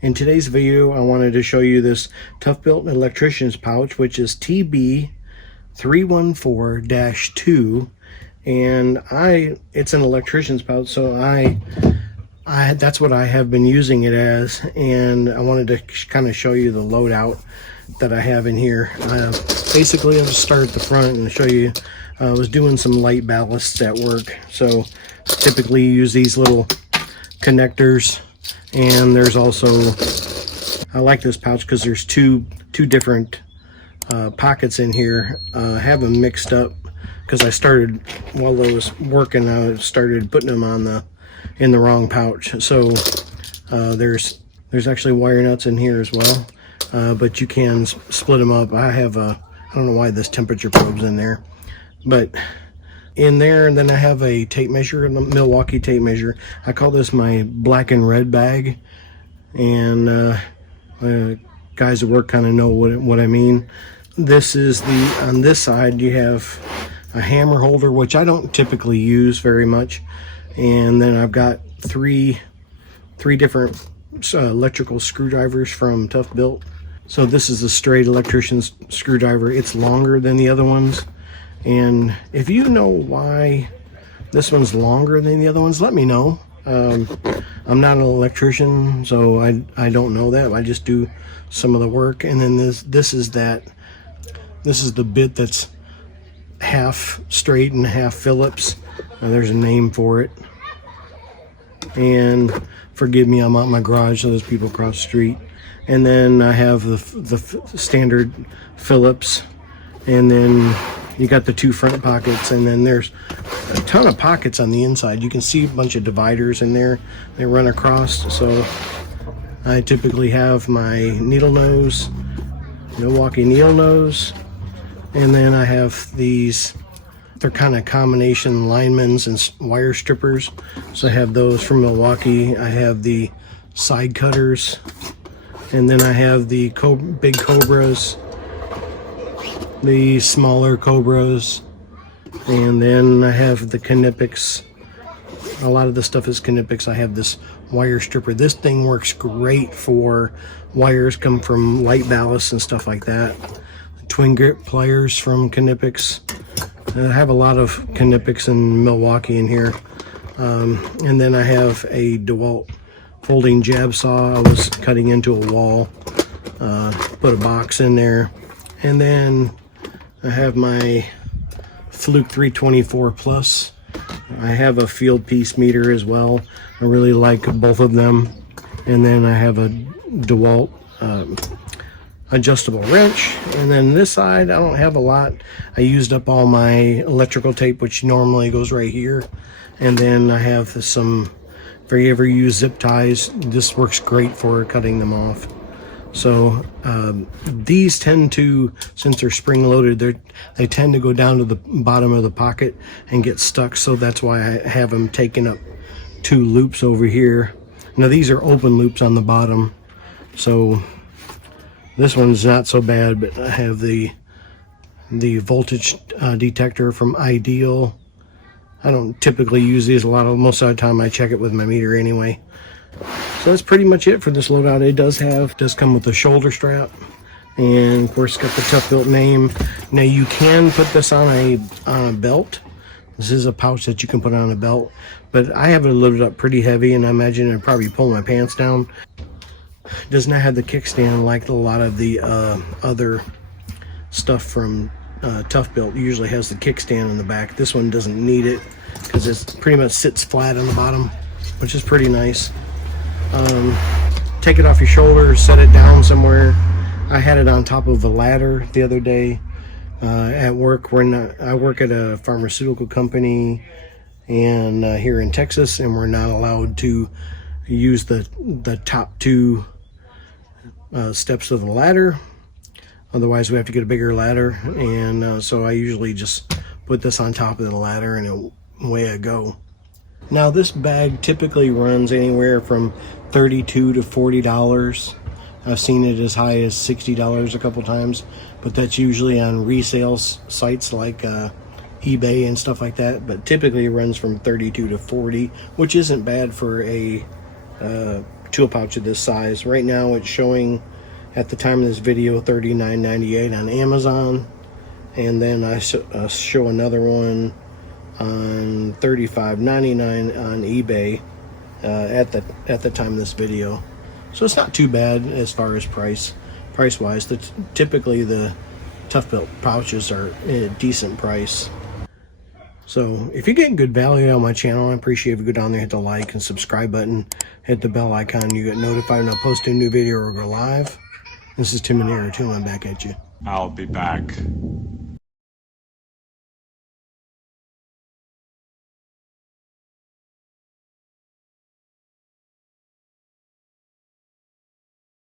In today's video, I wanted to show you this ToughBuilt electrician's pouch, which is TB-314-2, and it's an electrician's pouch, so that's what I have been using it as, and I wanted to kind of show you the loadout that I have in here. Basically, I'll just start at the front and show you. I was doing some light ballasts at work, so typically you use these little connectors. And there's also, I like this pouch because there's two different pockets in here. I have them mixed up because I started, while I was working, I started putting them in the wrong pouch. So there's actually wire nuts in here as well, but you can split them up. I don't know why this temperature probe's in there, but in there. And then I have a tape measure, a Milwaukee tape measure. I call this my black and red bag, and guys at work kind of know what I mean. This is on this side you have a hammer holder, which I don't typically use very much, and then I've got three different electrical screwdrivers from ToughBuilt. So this is a straight electrician's screwdriver. It's longer than the other ones. And if you know why this one's longer than the other ones, let me know. I'm not an electrician, so I don't know that. I just do some of the work. And then this is the bit that's half straight and half Phillips. There's a name for it. And forgive me, I'm out in my garage, so there's people across the street. And then I have the standard Phillips, and then you got the two front pockets, and then there's a ton of pockets on the inside. You can see a bunch of dividers in there. They run across. So I typically have my needle nose, Milwaukee needle nose, and then I have these, they're kind of combination linemans and wire strippers. So I have those from Milwaukee. I have the side cutters, and then I have the big Cobras, the smaller Cobras, and then I have the Knipex. A lot of the stuff is Knipex. I have this wire stripper. This thing works great for wires come from light ballasts and stuff like that. Twin grip pliers from Knipex. I have a lot of Knipex and Milwaukee in here. And then I have a DeWalt folding jab saw. I was cutting into a wall, put a box in there, and then I have my Fluke 324 Plus. I have a field piece meter as well. I really like both of them. And then I have a DeWalt adjustable wrench. And then this side, I don't have a lot. I used up all my electrical tape, which normally goes right here. And then I have some, if you ever use zip ties, this works great for cutting them off. So these tend to, since they're spring loaded, they tend to go down to the bottom of the pocket and get stuck. So that's why I have them taking up two loops over here. Now these are open loops on the bottom, so this one's not so bad. But I have the voltage detector from Ideal. I don't typically use these a lot. Most of the time I check it with my meter anyway. So that's pretty much it for this loadout. It does come with a shoulder strap, and of course it's got the ToughBuilt name. Now you can put this on a belt. This is a pouch that you can put on a belt, but I have it loaded up pretty heavy, and I imagine I'd probably pull my pants down. It does not have the kickstand like a lot of the other stuff from ToughBuilt. Usually has the kickstand in the back. This one doesn't need it because it pretty much sits flat on the bottom, which is pretty nice. Take it off your shoulder, set it down somewhere. I had it on top of a ladder the other day at work. I work at a pharmaceutical company and here in Texas, and we're not allowed to use the top two steps of the ladder. Otherwise we have to get a bigger ladder, and so I usually just put this on top of the ladder and away I go. Now this bag typically runs anywhere from $32 to $40. I've seen it as high as $60 a couple times, but that's usually on resale sites like eBay and stuff like that. But typically it runs from $32 to $40, which isn't bad for a tool pouch of this size. Right now it's showing at the time of this video $39.98 on Amazon, and then I show another one on $35.99 on eBay at the time of this video. So it's not too bad as far as price wise. Typically the ToughBuilt pouches are a decent price. So if you're getting good value on my channel, I appreciate if you go down there, hit the like and subscribe button, hit the bell icon, you get notified when I post a new video or go live. This is Tim and Eric, I'm back at you. I'll be back.